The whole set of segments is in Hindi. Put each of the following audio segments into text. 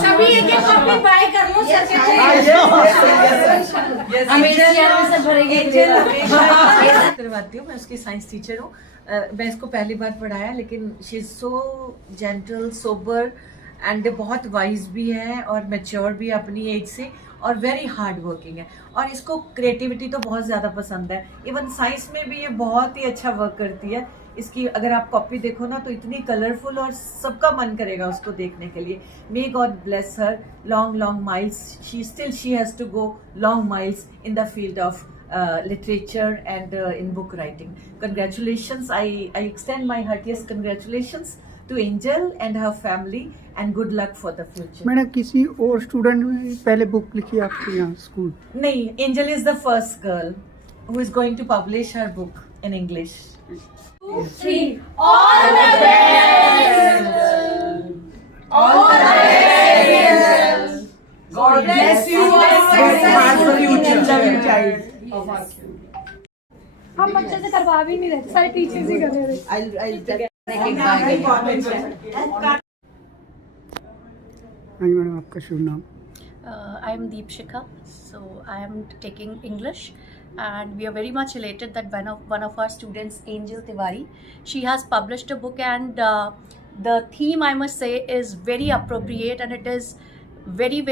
सभी एक कॉपी बाय कर लो सर करवाती हूँ। मैं उसकी साइंस टीचर हूँ। मैं इसको पहली बार पढ़ाया, लेकिन she is so gentle, sober and बहुत वाइज भी है और मैच्योर भी अपनी एज से, और वेरी हार्ड वर्किंग है। और इसको क्रिएटिविटी तो बहुत ज़्यादा पसंद है। इवन साइंस में भी ये बहुत ही अच्छा वर्क करती है। इसकी अगर आप कॉपी देखो ना तो इतनी कलरफुल, और सबका मन करेगा उसको देखने के लिए। May God bless her, long long miles she has to go long miles in the field of literature and in book writing. Congratulations, I extend my heartiest congratulations to Angel and her family, and good luck for the future. मैंने किसी और स्टूडेंट ने पहले बुक लिखी आपके यहाँ स्कूल? नहीं, Angel is the first girl who is going to publish her book in English. 2, 3 all the best, all the best. God bless you हम बच्चे से करवा भी नहीं रहे, सारे टीचर्स ही कर रहे थे। हाँ जी मैडम, आपका शुभ नाम? I am Deepshikha, so I am taking English, and we are very much elated that one of our students, Angel Tiwari, she has published a book, and the theme, I must say, is very appropriate, and it is very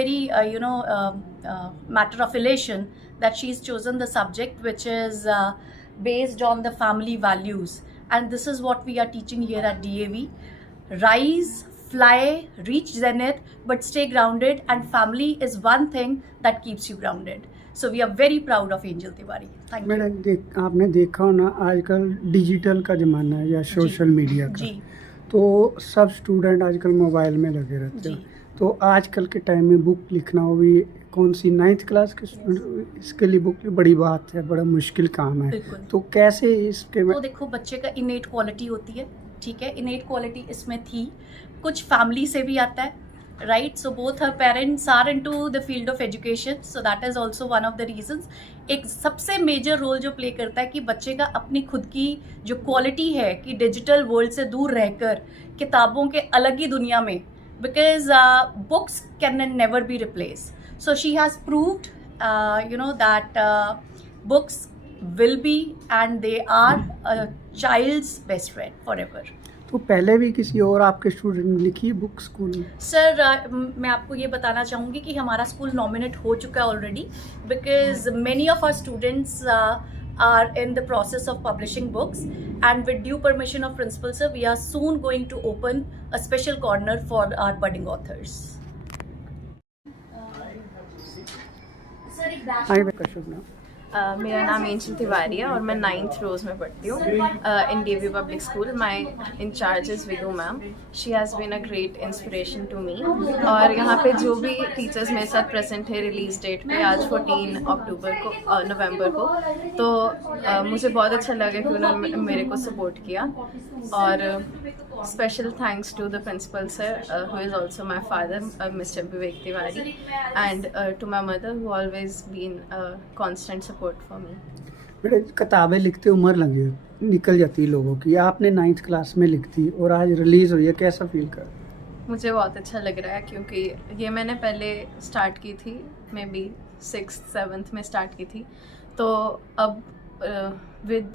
matter of elation that she's chosen the subject, which is based on the family values, and this is what we are teaching here at DAV. Rise, fly, reach zenith, but stay grounded, and family is one thing that keeps you grounded. So we are very proud of Angel Tiwari. Thank you. Madam आपने देखा हो ना, आजकल डिजिटल का ज़माना है या सोशल मीडिया का, जी तो सब स्टूडेंट आजकल मोबाइल में लगे रहते हैं। तो आजकल के टाइम में बुक लिखना, वो भी कौन सी 9th क्लास के स्टूडेंट, इसके लिए बुक बड़ी बात है, बड़ा मुश्किल काम है। तो कैसे इसके में? तो देखो, बच्चे का इनेट क्वालिटी होती है, ठीक है, इनेट क्वालिटी इसमें थी, कुछ फैमिली से भी आता है, right? So both her parents are into the field of education, so that is also one of the reasons. एक सबसे मेजर रोल जो प्ले करता है कि बच्चे का अपनी खुद की जो क्वालिटी है कि डिजिटल वर्ल्ड से दूर रहकर किताबों के अलग ही दुनिया में, because books can never be replaced. So she has proved, that books will be and they are a child's best friend forever. तो पहले भी किसी और आपके स्टूडेंट ने लिखी बुक स्कूल में? सर, मैं आपको ये बताना चाहूँगी कि हमारा स्कूल नॉमिनेट हो चुका है already, because many of our students are in the process of publishing books, and with due permission of principal sir, we are soon going to open a special corner for our budding authors. हाँ जी, शुभ नाम? मेरा नाम एंजल तिवारी है और मैं 9th रोज में पढ़ती हूँ in DAV public school. My incharge is Vidu ma'am. She has been a great inspiration to me. और यहाँ पे जो भी टीचर्स मेरे साथ प्रेजेंट है रिलीज डेट पे, आज 14 नवंबर को, तो मुझे बहुत अच्छा लगा कि उन्होंने मेरे को सपोर्ट किया। और special thanks to the principal sir who is also my father mister Vivek Tiwari, and to my mother who always been constant support for me. बेटा, किताबें लिखते उम्र निकल जाती है लोगों की, आपने 9th क्लास में लिखती और आज रिलीज़ हुई है, कैसा फील कर? मुझे बहुत अच्छा लग रहा है क्योंकि ये मैंने पहले स्टार्ट की थी, मे बी 6th 7th में स्टार्ट की थी, तो अब विद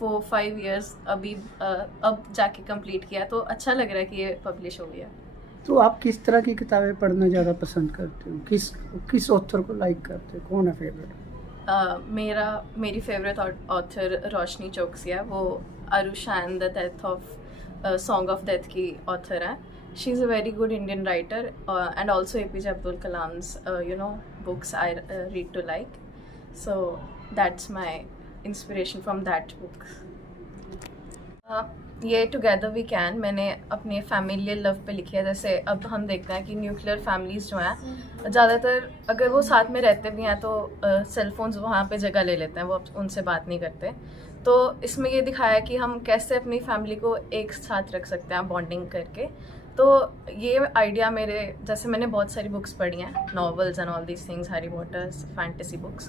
4-5 इयर्स अभी अब जाके कंप्लीट किया, तो अच्छा लग रहा है कि ये पब्लिश हो गया। तो आप किस तरह की किताबें पढ़ना ज़्यादा पसंद करते हो? किस ऑथर को लाइक करते हो? कौन है फेवरेट? मेरी फेवरेट ऑथर रोशनी चौकसी है। वो Arusha and the death of song of death की ऑथर है। She is a very good Indian writer, and also APJ Abdul Kalam's books I read to like, so that's my inspiration from that book. ये टुगेदर वी कैन मैंने अपने फैमिलियल लव पे लिखी है। जैसे अब हम देखते हैं कि न्यूक्लियर फैमिलीज़ जो हैं ज़्यादातर अगर वो साथ में रहते भी हैं तो सेल फोन्स वहाँ पे जगह ले लेते हैं, वो उनसे बात नहीं करते। तो इसमें ये दिखाया कि हम कैसे अपनी फैमिली को एक साथ रख सकते हैं बॉन्डिंग करके। तो ये आइडिया मेरे, जैसे मैंने बहुत सारी बुक्स पढ़ी हैं, novels and all these things, Harry Potters, fantasy books,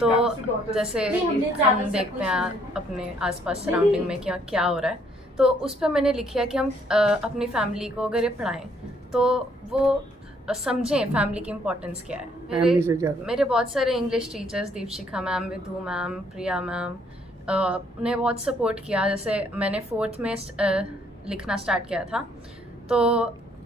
तो जैसे हम देखते हैं अपने आसपास सराउंडिंग में क्या हो रहा है, तो उस पर मैंने लिखा कि हम अपनी फैमिली को अगर ये पढ़ाएं तो वो समझें फैमिली की इम्पोर्टेंस क्या है। फैमिली से ज़्यादा मेरे बहुत सारे English teachers, Deepshikha ma'am, Vidhu ma'am, Priya ma'am, ने बहुत सपोर्ट किया। जैसे मैंने 4th में लिखना स्टार्ट किया था, तो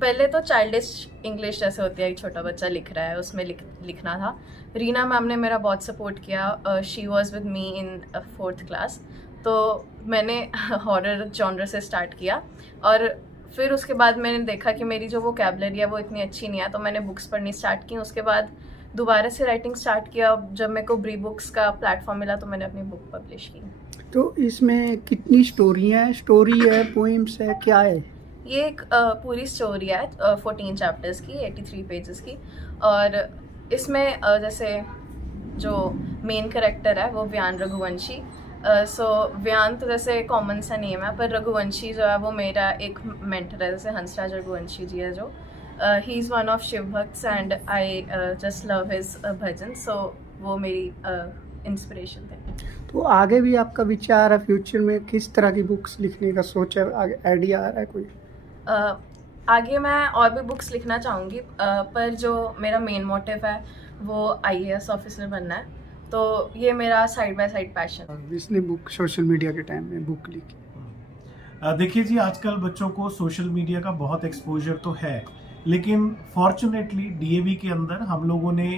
पहले तो चाइल्डिश इंग्लिश जैसे होती है, एक छोटा बच्चा लिख रहा है, उसमें लिखना था। रीना मैम ने मेरा बहुत सपोर्ट किया। She was with me in 4th class. तो मैंने हॉरर जॉनर से स्टार्ट किया और फिर उसके बाद मैंने देखा कि मेरी जो वोकैबुलरी है वो इतनी अच्छी नहीं है, तो मैंने बुक्स पढ़नी स्टार्ट की। उसके बाद दोबारा से राइटिंग स्टार्ट किया। जब मेरे को ब्री बुक्स का प्लेटफॉर्म मिला तो मैंने अपनी बुक पब्लिश की। तो इसमें कितनी स्टोरियाँ हैं? स्टोरी है, पोइम्स है, क्या है? ये एक पूरी स्टोरी है 14 चैप्टर्स की, 83 पेजेस की। और इसमें जैसे जो मेन कैरेक्टर है वो व्यान रघुवंशी। सो व्यान तो जैसे कॉमन सा नेम है, पर रघुवंशी जो है वो मेरा एक मेंटर है, जैसे हंसराज रघुवंशी जी है जो he is one of Shiv भक्त्स and I just love his bhajan. सो वो मेरी इंस्पिरेशन थे। तो आगे भी आपका विचार है फ्यूचर में किस तरह की बुक्स लिखने का सोच है? आगे आइडिया आ रहा है कोई? आगे मैं और भी बुक्स लिखना चाहूँगी, पर जो मेरा मेन मोटिव है वो IAS ऑफिसर बनना है। तो ये मेरा साइड बाय साइड पैशन है। इसने बुक सोशल मीडिया के टाइम में बुक लिखी। देखिए जी, आजकल बच्चों को सोशल मीडिया का बहुत एक्सपोजर तो है, लेकिन फॉर्चुनेटली DAV के अंदर हम लोगों ने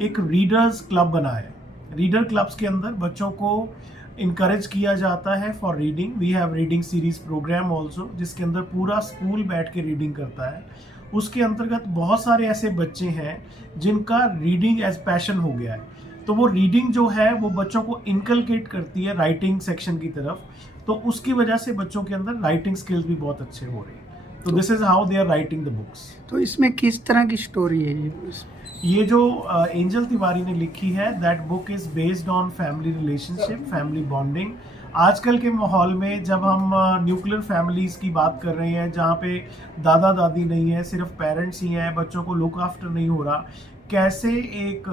एक रीडर्स क्लब बनाया है। रीडर क्लब्स के अंदर बच्चों को इनकरेज किया जाता है for reading. We have reading series programme also, जिसके अंदर पूरा स्कूल बैठ के रीडिंग करता है। उसके अंतर्गत बहुत सारे ऐसे बच्चे हैं जिनका रीडिंग एज पैशन हो गया है, तो वो रीडिंग जो है वो बच्चों को इनकलकेट करती है राइटिंग सेक्शन की तरफ। तो उसकी वजह से बच्चों के अंदर राइटिंग स्किल्स भी बहुत अच्छे हो रहे हैं। तो this is how they are writing the books. तो इसमें किस तरह की स्टोरी है ये जो एंजल तिवारी ने लिखी है, that book is based on family relationship, family bonding. आजकल के माहौल में जब हम न्यूक्लियर फैमिलीज की बात कर रहे हैं, जहाँ पे दादा दादी नहीं है, सिर्फ पेरेंट्स ही हैं, बच्चों को लुक आफ्टर नहीं हो रहा, कैसे एक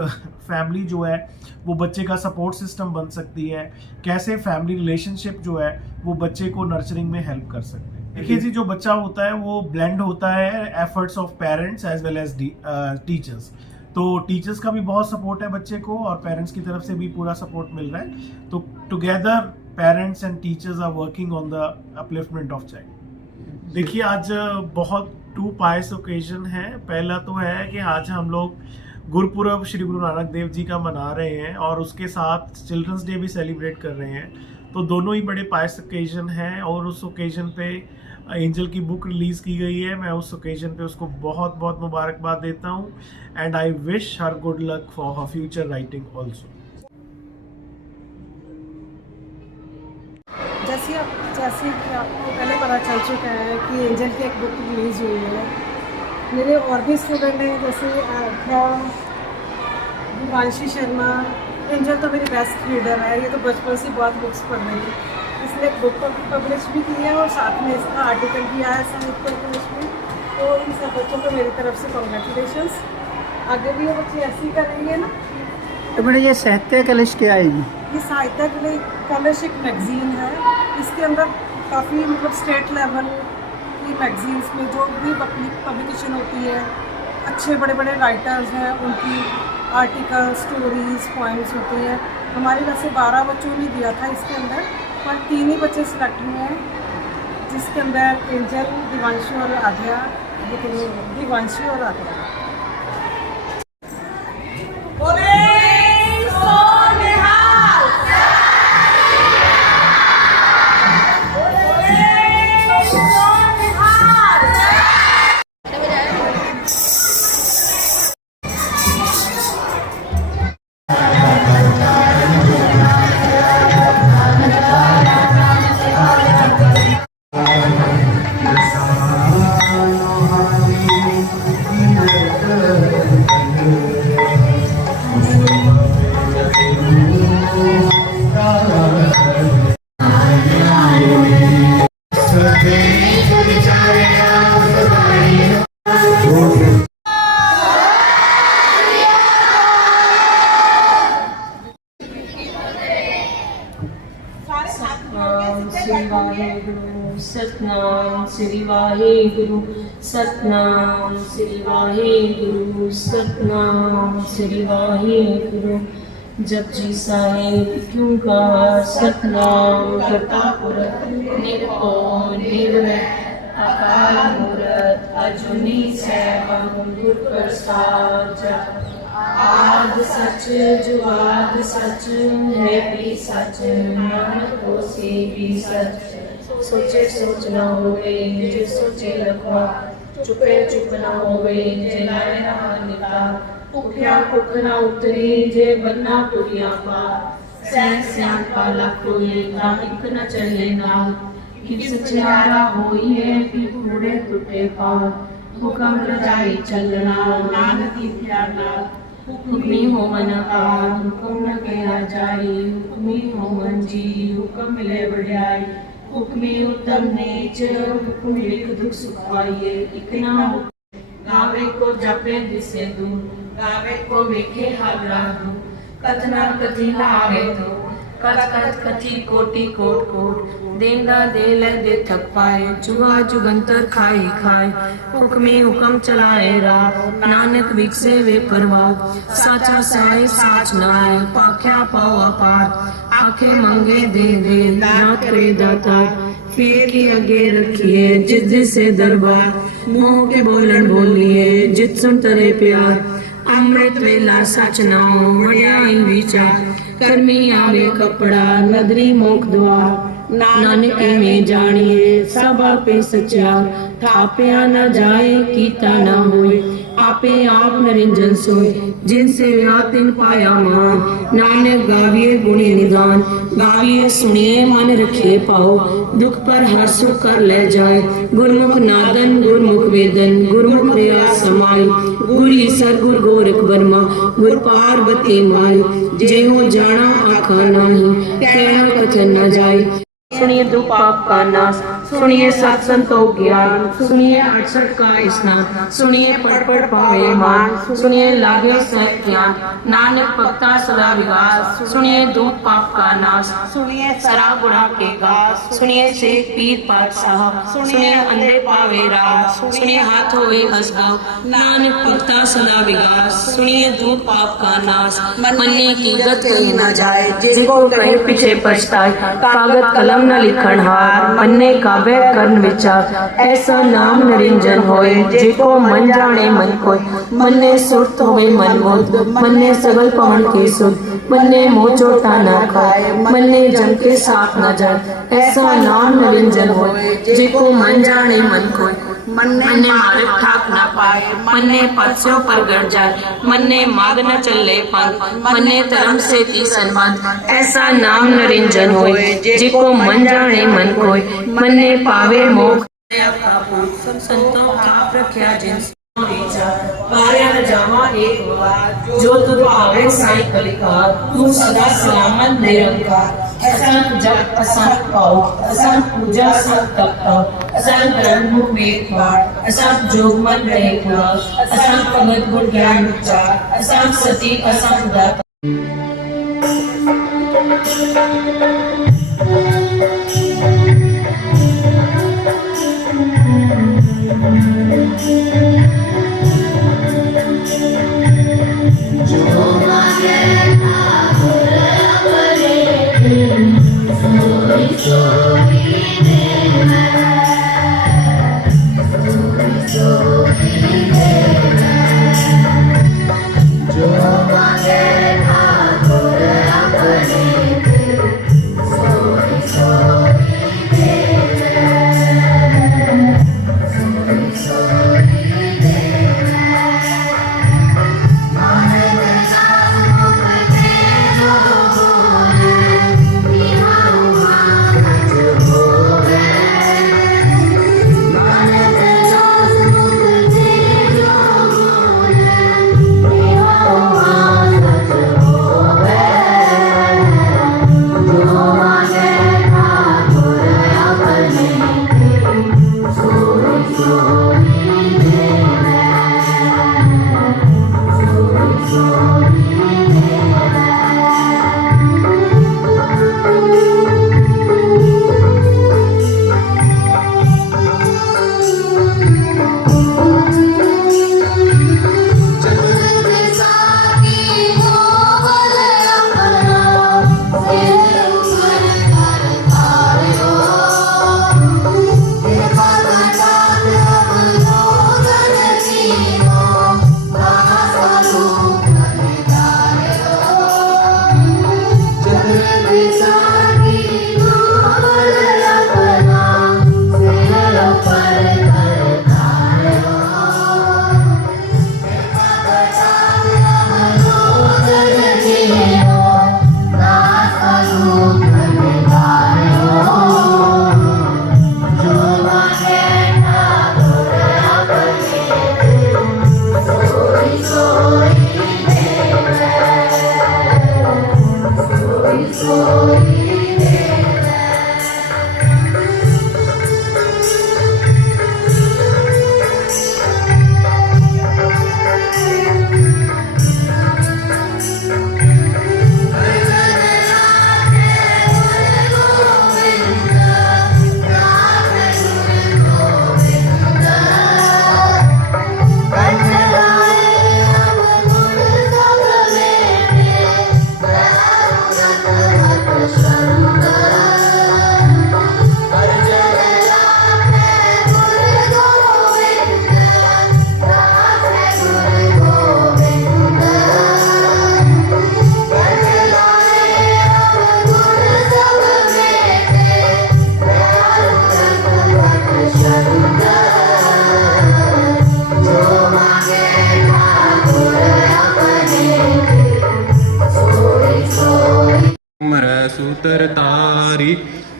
फैमिली जो है वो बच्चे का सपोर्ट सिस्टम बन सकती है, कैसे फैमिली रिलेशनशिप जो है वो बच्चे को नर्चरिंग में हेल्प कर सकते हैं। देखिए जी, जो बच्चा होता है वो ब्लेंड होता है efforts of parents as well as teachers. तो टीचर्स का भी बहुत सपोर्ट है बच्चे को और पेरेंट्स की तरफ से भी पूरा सपोर्ट मिल रहा है। तो together parents and teachers are working on the upliftment of child. देखिए, आज बहुत 2 पायस ओकेजन है। पहला तो है कि आज हम लोग गुरुपुरब श्री गुरु नानक देव जी का मना रहे हैं और उसके साथ चिल्ड्रंस डे भी सेलिब्रेट कर रहे हैं। तो दोनों ही बड़े पायस ओकेजन हैं और उस ओकेजन पे एंजल की बुक रिलीज की गई है। मैं उस ओकेजन पे उसको बहुत बहुत मुबारकबाद देता हूँ and I wish her good luck for her future writing also. जैसे कि आपको पहले पता चल चुका है कि एंजल की एक बुक रिलीज हुई है। मेरे और भी स्टूडेंट हैं, जैसे दिवांशी शर्मा। एंजल तो मेरी बेस्ट रीडर है, ये तो बचपन से बहुत बुक्स पढ़ रही है। इसने एक बुक पब्लिश भी की है और साथ में इसका आर्टिकल भी आया है साहित्य इंग्लिश में। तो इन सब बच्चों को मेरी तरफ से कॉन्ग्रेचुलेशंस। आगे भी ये बच्चे ऐसे ही करेंगे ना। तो बेटा, ये साहित्य कलश क्या आएगी? ये साहित्य कलश एक मैगजीन है। इसके अंदर काफ़ी मतलब स्टेट लेवल की मैगजीन्स में जो भी पब्लिकेशन होती है, अच्छे बड़े बड़े राइटर्स हैं, उनकी आर्टिकल, स्टोरीज, पोइम्स होती हैं। हमारे वैसे 12 बच्चों ने दिया था इसके अंदर, पर 3 ही बच्चे सिलेक्ट हुए हैं, जिसके अंदर एंजल, दिवांशी और आध्या। दिवांशी और आध्या। श्री वाहेगुरु सतनाम श्री वाहेगुरु सतनाम श्री वाहेगुरु जपजी साहिब क्यों का सतनाम करता पुरख निर्भय निर्वैर अकाल मूरत अजूनी सैभम गुर प्रसाद आद सच जुगाद सच है भी सच नानक होसी भी सच सोचे सोच न होवे जे सोचे लखवा चुपे चुप न होवे जे लाए ना निका भुखिया भुख न उतरी जे बन्ना पुरिया पा सैन स्यान पाला कोई नानक न चले नाम कि सचियारा होई है कि कूड़े टूटे पाओ हुक्म रजाई चलना नानक की प्यारा हुक्मी हो मन का हुक्म न कहा जाए हुक्मी हो मन जी हुक्म मिले बढ़ाई हुक्मी उत्तम नीच हुक्म लिख दुख सुख पाइए इतना गावे को जपे दिसे दूर गावे को वेखे हागरा दूर कथना कथी लावे तो कथ कथ कथी कोटि कोट कोट देंदा दे ले दे थक पाए जुगा जुगंतर खाए खाए हुक्मी हुक्म चलाए राह नानक विकसे वे परवाह साचा साहिब साच नाय पाख्या पाओ अपार आखे मंगे दे दे दात करे दाता फिर की आगे रखिए जिस से दरबार मोह के बोलन बोलिए जित सुन तरे प्यार अमृत वेला सच नाओ वड्याई विचार कर्मी आवे कपड़ा नदरी मोख द्वार नानक में जानिए सब आपे सच्चा थापया न जाए कीता न होए आपे आप निरंजन सोए जिनसे व्यातिन पाया मान नानक गाविए गुणी निदान गाविए सुनिए मन रखिए पाओ दुख पर हर सुख कर ले जाए गुरमुख नादन गुरमुख वेदन गुरमुख रिया समाई गुरी सर गुर गोरख बर्मा गुर पार्वती माई जे हो जाना आखा नहीं कहना कथन न जाए सुनिए दो पाप का नाश सुनिए सत्संग तो ज्ञान सुनिए 68 का स्नान सुनिए पढ़ पढ़ पावे मान सुनिए लागे सत ज्ञान नानक भक्ता सदा विकास सुनिए दूध पाप का नाश सुनिए सरा गुणा के घास सुनिए शेख पीर पातशाह सुनिए अंधे पावे रास सुनिए हाथ होए हसगाओ नानक भक्ता सदा विकास सुनिए दूध पाप का नाश मन्ने की गत कहीं न जाए जिसको कहीं पीछे पछताए कागज कलम न लिखण हार मन्ने का बैठ करन विचार ऐसा नाम निरंजन होए जिको मन जाने मन कोय मन्ने सुरत होवे मन बोध मन्ने सगल पवन के सुध मन्ने मोह चोटा न खाए मन्ने जम के साथ न जाए ऐसा नाम निरंजन होए जिको मन जाने मन कोय मन्ने मारे ठाक न पाए मन्ने पत्स्यों पर गड़ जाए मन्ने माग न चले पंख मन्ने धर्म से ती संबंध ऐसा नाम निरंजन होए जिको मन जाने मन कोय मन्ने पावे मोक्ष संतों का रख्या जिनसे पारे जावा एक बार जो तुझ पावे साई कलिकार तू सदा सलामत निरंकार असंत जप असंत पाओ असंत पूजा असंत तप पाओ असंत ब्रह्म मुख वेद पाठ असंत जोग मन रहे पूरा असंत भगत गुण ज्ञान विचार असंत सती असंत दाता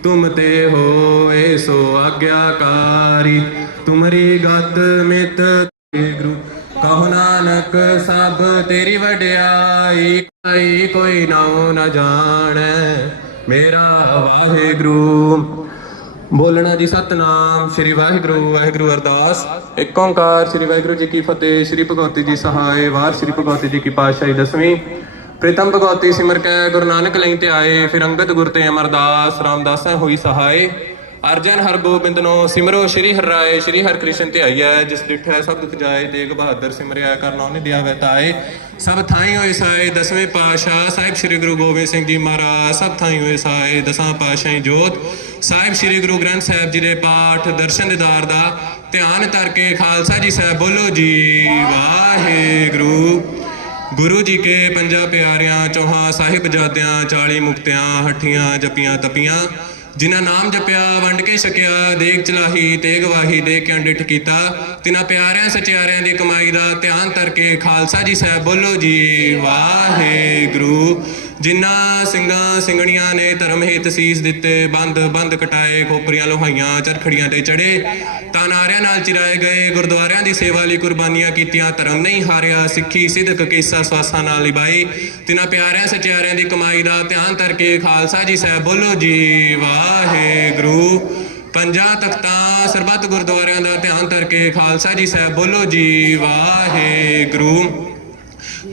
तुम ते होए सो आज्ञाकारी, तुम्हारी गत मित गुरु कहो नानक सब तेरी वड्याई, कोई नाउ न जाने मेरा वाहिगुरु। बोलना जी सतनाम श्री वाहिगुरु वाहिगुरु अरदास। एक ओंकार श्री वाहिगुरु जी की फतेह। श्री भगवती जी सहाय वार श्री भगवती जी की पातशाही दसवीं। प्रीतम भगवती सिमर कै गुरु नानक लई ते आए, फिर अंगत गुर ते अमरदास रामदासा होई सहाय। अर्जन हर गोबिंद नो सिमरो श्री हर राय, श्री हर कृष्ण ते आइया जिस डिठै सब दुख जाए, तेग बहादुर सिमरिया कर नौ निध्या वैताए। सब थाई होए साए दसवें पातशाह साहिब श्री गुरु गोबिंद सिंह जी महाराज, सब थाई होए साए दसां पातशाही जोत साहिब श्री गुरु ग्रंथ साहिब जी दे पाठ दर्शन दीदार दा ध्यान करके खालसा जी साहब बोलो जी वाहिगुरु। गुरु जी के पंजा प्यारियां चौहां साहिब जादियां 40 मुक्तियां हठियां जपियां तपियां, जिन्ना नाम जपिया वंड के छकिया, देग चलाही ते गवाही दे के अंडिठ कीता, तिन्हां प्यारियां सचियारियां दी कमाई दा ध्यान करके खालसा जी साहब बोलो जी वाहिगुरु। जिन्ना ਸਿੰਘਾਂ ਸਿੰਘਣੀਆਂ ने धर्म हित सीस दिते, बंद बंद कटाए, खोपरियां लोहाइयां चरखड़ियां ते चढ़े, ਤਾਂ ਨਾਰਿਆਂ ਨਾਲ ਚਿਰਾਏ ਗਏ, ਗੁਰਦੁਆਰਿਆਂ ਦੀ ਸੇਵਾ ਲਈ ਕੁਰਬਾਨੀਆਂ ਕੀਤੀਆਂ, ਧਰਮ ਨਹੀਂ ਹਾਰਿਆ, ਸਿੱਖੀ ਸਿਦਕ ਕੇਸਾ ਸਵਾਸਾਂ ਨਾਲ ਨਿਭਾਈ, ਤਿਨਾਂ ਪਿਆਰਿਆਂ ਸਚਿਆਰਿਆਂ ਦੀ ਕਮਾਈ ਦਾ ਧਿਆਨ ਕਰਕੇ ਖਾਲਸਾ ਜੀ ਸਾਹਿਬ ਬੋਲੋ ਜੀ ਵਾਹਿਗੁਰੂ। ਪੰਜਾਂ ਤਖਤਾਂ ਸਰਬੱਤ ਗੁਰਦੁਆਰਿਆਂ ਦਾ ਧਿਆਨ ਕਰਕੇ ਖਾਲਸਾ ਜੀ ਸਾਹਿਬ ਬੋਲੋ ਜੀ ਵਾਹਿਗੁਰੂ।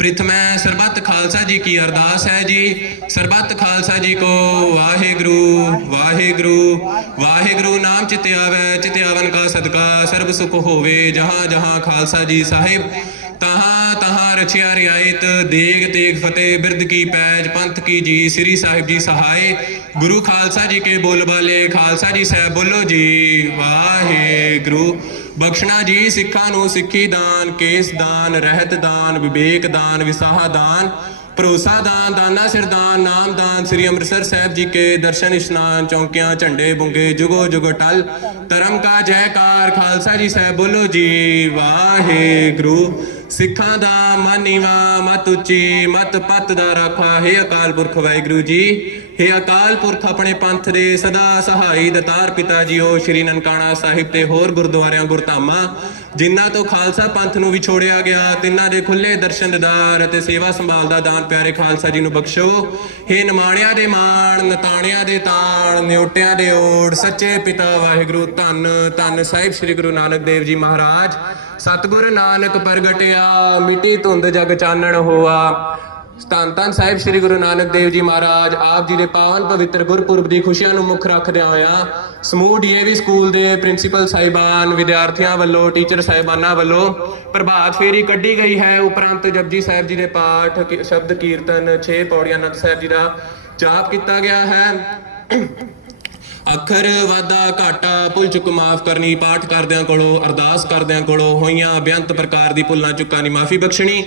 प्रथमै सरबत खालसा जी की अरदास है जी, सरबत खालसा जी को वाहिगुरु वाहिगुरु वाहिगुरु नाम चित आवे, चित आवन का सदका सर्ब सुख होवे, जहाँ जहाँ खालसा जी साहिब तहाँ तहाँ रचिया रियायत, देग तेग फतेह बिरद की पैज, पंथ की जी श्री साहिब जी सहाय। गुरु खालसा जी के बोल बाले खालसा जी साहब बोलो जी वाहिगुरु। बख्शना जी सिखा नू सिखी दान, केस दान, रहत दान, विवेक दान, विसाहा दान, भरोसा दान, दाना सिर दान, नाम दान, श्री अमृतसर साहब जी के दर्शन स्नान, चौंकियां झंडे बुंगे जुगो जुगो टल, धर्म का जयकार खालसा जी साहब बोलो जी वाहिगुरु। सिखा दा मन नीवा मत उची मत पत दा राखा, हे अकाल पुरख वाहिगुरु जी, हे अकाल पुरख अपने पंथ दे सदा सहाई दतार पिता जी ओ श्री ननकाना साहिब ते होर गुरुद्वारियां गुरधामां जिन्हां तो खालसा पंथ नूं विछोड़िया गया, तिन्हां दे खुले दर्शन दीदार अते सेवा संभाल दा दान प्यारे खालसा जी नूं बख्शो। हे निमाणियां दे माण, नताणियां दे ताण, न्योटियां दे ओड़, सच्चे पिता वाहिगुरु धन धन साहिब श्री गुरु नानक देव जी महाराज। सतगुरु नानक प्रगटिया मिट्टी धुंद जग चानण होआ, ਧੰਨ ਧੰਨ ਸਾਹਿਬ ਸ੍ਰੀ ਗੁਰੂ ਨਾਨਕ ਦੇਵ ਜੀ ਮਹਾਰਾਜ ਆਪ ਜੀ ਦੇ ਪਾਵਨ ਪਵਿੱਤਰ ਗੁਰਪੁਰਬ ਦੀ ਖੁਸ਼ੀਆਂ ਨੂੰ ਮੁੱਖ ਰੱਖਦਿਆਂ ਹੋਇਆਂ ਸਮੂਹ ਡੀਏਵੀ ਸਕੂਲ ਦੇ ਪ੍ਰਿੰਸੀਪਲ ਸਾਹਿਬਾਨ, ਵਿਦਿਆਰਥੀਆਂ ਵੱਲੋਂ, ਟੀਚਰ ਸਾਹਿਬਾਨਾਂ ਵੱਲੋਂ ਪ੍ਰਭਾਤ ਫੇਰੀ ਕੱਢੀ ਗਈ ਹੈ। ਉਪਰੰਤ ਜਪਜੀ ਸਾਹਿਬ ਜੀ ਦੇ ਪਾਠ, ਸ਼ਬਦ ਕੀਰਤਨ, 6 ਪੌੜੀਆਂ ਆਨੰਦ ਸਾਹਿਬ ਜੀ ਦਾ ਜਾਪ ਕੀਤਾ ਗਿਆ ਹੈ। ਅੱਖਰ ਵਾਧਾ ਘਾਟਾ ਭੁੱਲ ਚੁੱਕ ਮਾਫ ਕਰਨੀ, ਪਾਠ ਕਰਦਿਆਂ ਕੋਲੋਂ ਅਰਦਾਸ ਕਰਦਿਆਂ ਕੋਲੋਂ ਹੋਈਆਂ ਬੇਅੰਤ ਪ੍ਰਕਾਰ ਦੀ ਭੁੱਲਾਂ ਚੁੱਕਾਂ ਦੀ ਮਾਫੀ ਬਖਸ਼ਣੀ।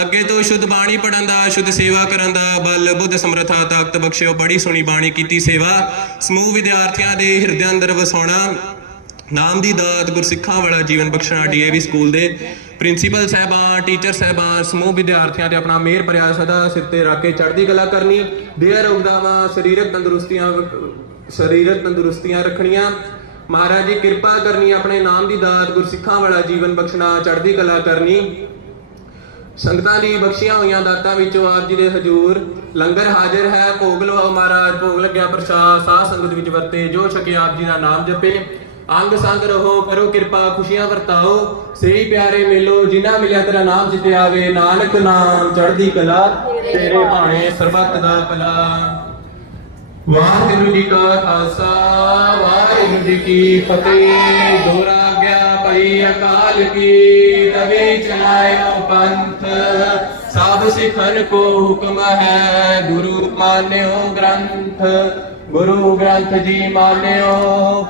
ਅੱਗੇ ਤੋਂ ਸ਼ੁੱਧ ਬਾਣੀ ਪੜਨ ਦਾ, ਸ਼ੁੱਧ ਸੇਵਾ ਕਰਨ ਦਾ ਬਲ ਬੁੱਧ ਸਮਰੱਥਾ ਤਾਕਤ ਬਖਸ਼ਿਓ। ਬੜੀ ਸੋਹਣੀ ਬਾਣੀ ਕੀਤੀ ਸੇਵਾ ਸਮੂਹ ਵਿਦਿਆਰਥੀਆਂ ਦੇ ਹਿਰਦੇ ਅੰਦਰ ਵਸਾਉਣਾ, ਨਾਮ ਦੀ ਦਾਤ ਗੁਰਸਿੱਖਾਂ ਵਾਲਾ ਜੀਵਨ ਬਖਸ਼ਣਾ। ਡੀਏਵੀ ਸਕੂਲ ਦੇ ਪ੍ਰਿੰਸੀਪਲ ਸਾਹਿਬਾਨ, ਟੀਚਰ ਸਾਹਿਬਾਨ, ਸਮੂਹ ਵਿਦਿਆਰਥੀਆਂ ਤੇ ਆਪਣਾ ਮਿਹਰ ਭਰਿਆ ਸਦਾ ਸਿਰ ਤੇ ਰੱਖ ਕੇ ਚੜ੍ਹਦੀ ਕਲਾ ਕਰਨੀ। ਦੇਹ ਰੋਗਦਾਵਾਂ ਸਰੀਰਕ ਤੰਦਰੁਸਤੀਆਂ ਰੱਖਣੀਆਂ। ਮਹਾਰਾਜ ਜੀ ਕਿਰਪਾ ਕਰਨੀ, ਆਪਣੇ ਨਾਮ ਦੀ ਦਾਤ ਗੁਰਸਿੱਖਾਂ ਵਾਲਾ ਜੀਵਨ ਬਖਸ਼ਣਾ, ਚੜ੍ਹਦੀ ਕਲਾ ਕਰਨੀ। ਸੰਗਤਾਂ ਦੀ ਬਖਸ਼ੀਆਂ ਹੋਈਆਂ ਦਾਤਾਂ ਵਿੱਚੋਂ ਆਪ ਜੀ ਦੇ ਹਜ਼ੂਰ ਲੰਗਰ ਹਾਜ਼ਰ ਹੈ, ਭੋਗ ਲਵਾਓ ਮਹਾਰਾਜ। ਭੋਗ ਲੱਗਿਆ ਪ੍ਰਸ਼ਾਦ ਸਾਧ ਸੰਗਤ ਵਿੱਚ ਵਰਤੇ, ਜੋ ਛਕੇ ਆਪ ਜੀ ਦਾ ਨਾਮ ਜਪੇ। ਅੰਗ ਸੰਗ ਰਹੋ, ਕਰੋ ਕਿਰਪਾ, ਖੁਸ਼ੀਆਂ ਵਰਤਾਓ, ਸਹੀ ਪਿਆਰੇ ਮਿਲੋ, ਜਿਨ੍ਹਾਂ ਮਿਲਿਆ ਤੇਰਾ ਨਾਮ ਜਿਤੇ ਆਵੇ। ਨਾਨਕ ਨਾਮ ਚੜ੍ਹਦੀ ਕਲਾ, ਤੇਰੇ ਭਾਣੇ ਸਰਬੱਤ ਦਾ ਭਲਾ। ਵਾਹਿਗੁਰੂ ਜੀ ਕਾ ਖਾਲਸਾ ਵਾਹਿਗੁਰੂ ਜੀ ਕੀ ਫਤਿਹ। ਦੁਰਾਗਿਆ ਪਈ ਅਕਾਲ ਕੀ, ਤਵੇ ਚਲਾਇਓ ਪੰਥ, ਸਭ ਸਿੱਖਨ ਕੋ ਹੁਕਮ ਹੈ, ਗੁਰੂ ਮਾਨਿਓ ਗ੍ਰੰਥ। ਗੁਰੂ ਗ੍ਰੰਥ ਜੀ ਮਾਨਿਓ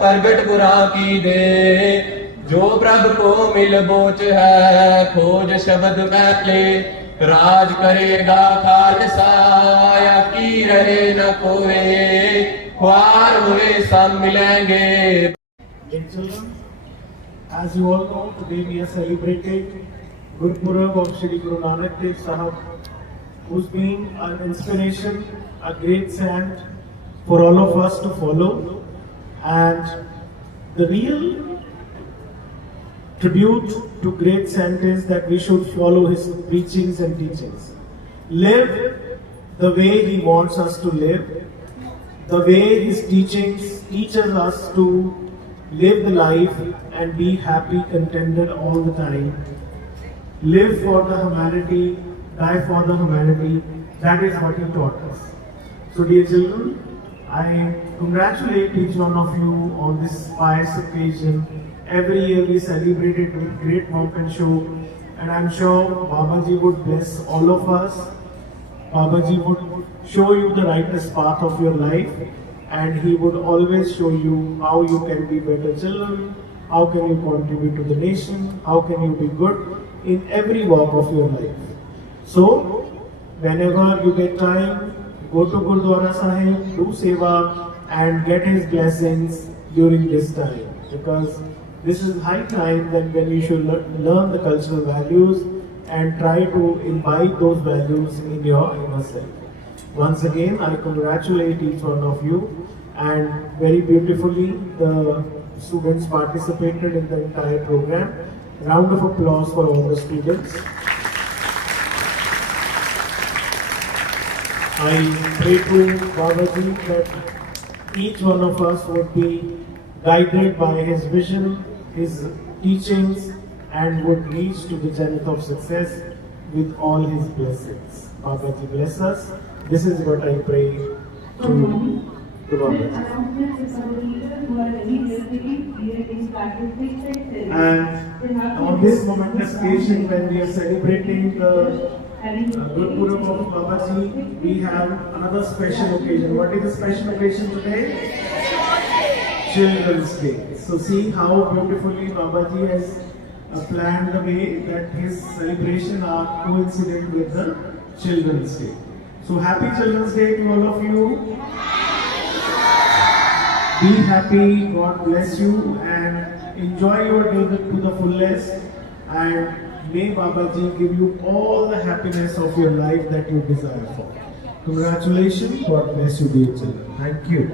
ਪ੍ਰਗਟ ਗੁਰਾਂ ਕੀ ਦੇ, ਜੋ ਪ੍ਰਭ ਕੋ ਮਿਲ ਬੋਚ ਹੈ, ਖੋਜ ਸ਼ਬਦ ਮਹਿਲੇ। राज करेगा खालसा, या की रहे न कोई, ख्वार हुए सब मिलेंगे। As you all know, today we are celebrating Gurpurab of Shri Guru Nanak Dev Sahib, who's been an inspiration, a great saint for all of us to follow. And the real tribute to great saint is that we should follow his preachings and teachings. Live the way he wants us to live, the way his teachings teaches us to live the life and be happy, contented all the time. Live for the humanity, die for the humanity. That is what he taught us. So dear children, I congratulate each one of you on this pious occasion. Every year we celebrate it with great pomp and show, and I'm sure Babaji would bless all of us. Babaji would show you the rightest path of your life, and he would always show you how you can be better children, how can you contribute to the nation, how can you be good in every walk of your life. So, whenever you get time, go to Gurdwara Sahib, do seva and get his blessings during this time, because this is high time that when you should learn the cultural values and try to imbibe those values in your inner self. Once again, I congratulate each one of you, and very beautifully the students participated in the entire program. Round of applause for all the students. I pray to Babaji that each one of us would be guided by his vision, his teachings, and would reach to the zenith of success with all his blessings. Babaji bless us. This is what I pray to Babaji. And on this momentous occasion, when we are celebrating the Gurpurab of Babaji, we have another special occasion. What is the special occasion today? Children's Day. So see how beautifully Babaji has planned the way that his celebration are coincident with the Children's Day. So happy Children's Day to all of you. Be happy, God bless you, and enjoy your day to the fullest, and may Babaji give you all the happiness of your life that you desire for. Congratulations, God bless you dear children. Thank you.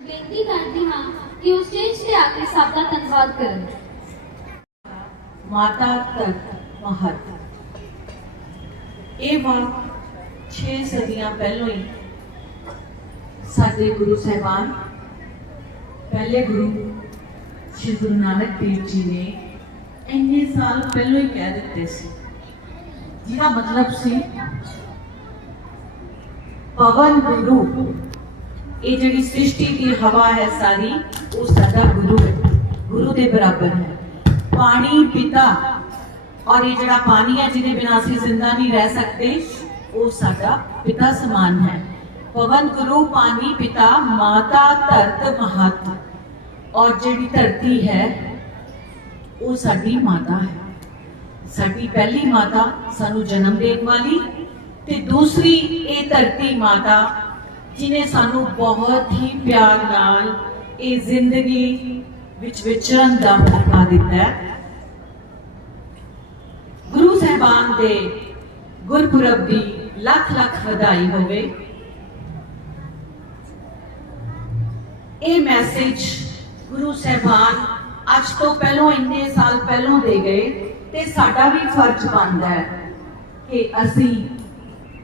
बेनती करती हाँ कि उस स्टेज से आके सबका धन्यवाद करें। माता तक महत ਇਹ ਬਾਤ 6 ਸਦੀਆਂ ਪਹਿਲਾਂ ਹੀ ਸਾਡੇ ਗੁਰੂ ਸਾਹਿਬਾਨ ਪਹਿਲੇ ਗੁਰੂ ਸ਼੍ਰੀ ਗੁਰੂ ਨਾਨਕ ਦੇਵ ਜੀ ਨੇ ਇੰਨੇ ਸਾਲ ਪਹਿਲਾਂ ਹੀ ਕਹਿ ਦਿੱਤੇ ਸੀ, ਜਿਹਦਾ ਮਤਲਬ ਸੀ ਪਵਨ ਗੁਰੂ, ਇਹ ਜਿਹੜੀ ਸ੍ਰਿਸ਼ਟੀ ਦੀ ਹਵਾ ਹੈ ਸਾਰੀ, ਉਹ ਸਾਡਾ ਗੁਰੂ ਹੈ, ਗੁਰੂ ਦੇ ਬਰਾਬਰ ਹੈ। ਪਾਣੀ ਪਿਤਾ, और ये जड़ा पानी है जिन्हें बिना असी जिंदा नहीं रह सकते, वो साडा पिता समान है। पवन गुरु पानी पिता माता धरत महत, और जिहड़ी धरती है वो साडी माता है, साडी पहली माता सानू जन्म देने वाली, ते दूसरी ये धरती माता जिन्हें सानू बहुत ही प्यार नाल ये जिंदगी विच विचरण दा मौका दिता है। गुरु साहबान दे गुरपुरब दी लख लख वधाई होवे। ये मैसेज गुरु साहबान अज तो पहलों इन्ने साल पहलों दे गए, ते साडा भी फर्ज बनता है कि असी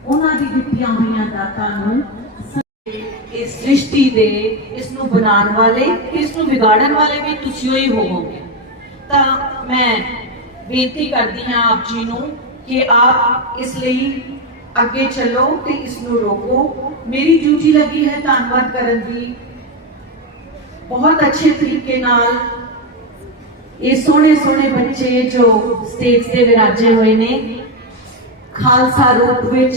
उन्हां दी दित्तियां होईयां दातां नूं इस सृष्टि दे इसनूं बनाने वाले, इसनूं बिगाड़न वाले भी तुसीं ही होवोगे। तां मैं बेनती करती हाँ आप जी नूं कि आप इसलिए अगे चलो ते इसनूं रोको। मेरी ड्यूटी लगी है धन्नवाद करन दी। बहुत अच्छे तरीके नाल ये सोहने सोहने बच्चे जो स्टेज ते विराजे हुए ने खालसा रूप विच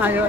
आयो